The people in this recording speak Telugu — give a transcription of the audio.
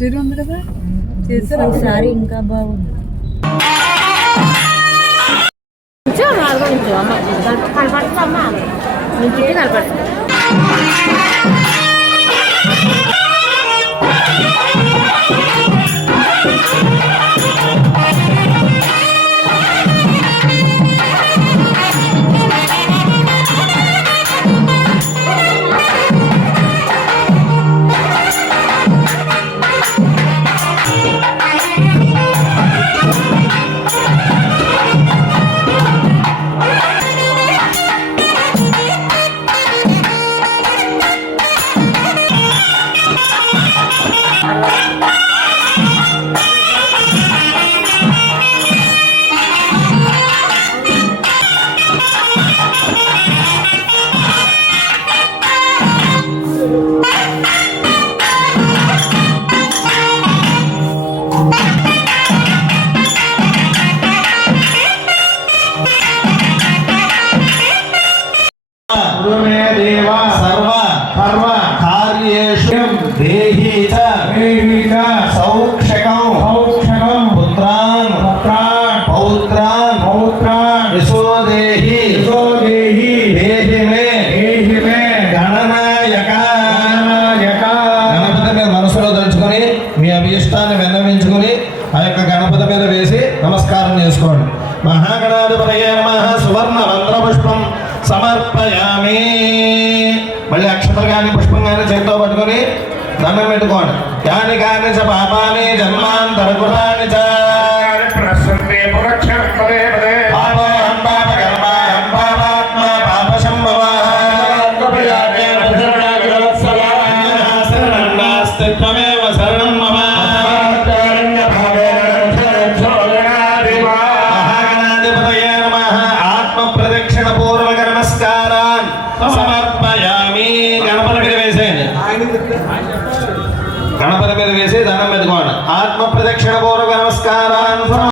తీరు ఉంది కదా చేసారు ఒకసారి ఇంకా బాగుంది. కనపడుతుందమ్మా నేను చుట్టూ కనపడుతుంది. మీ అభీష్టాన్ని విన్నవించుకుని ఆ యొక్క గణపతి మీద వేసి నమస్కారం చేసుకోండి. మహాగణాధిపతయే నమః సువర్ణ మంత్రపుష్పం సమర్పయామి. మళ్ళీ అక్షతలు కానీ పుష్పం కానీ చేతితో పట్టుకొని దండం పెట్టుకోండి. యాని కాని చ పాపాని జన్మాంతరకృతాని చ సమర్పయామి. గణపతి మీద వేసేయండి. గణపతి మీద వేసి దండం పెట్టుకోండి. ఆత్మ ప్రదక్షిణ పూర్వక నమస్కారాన్ని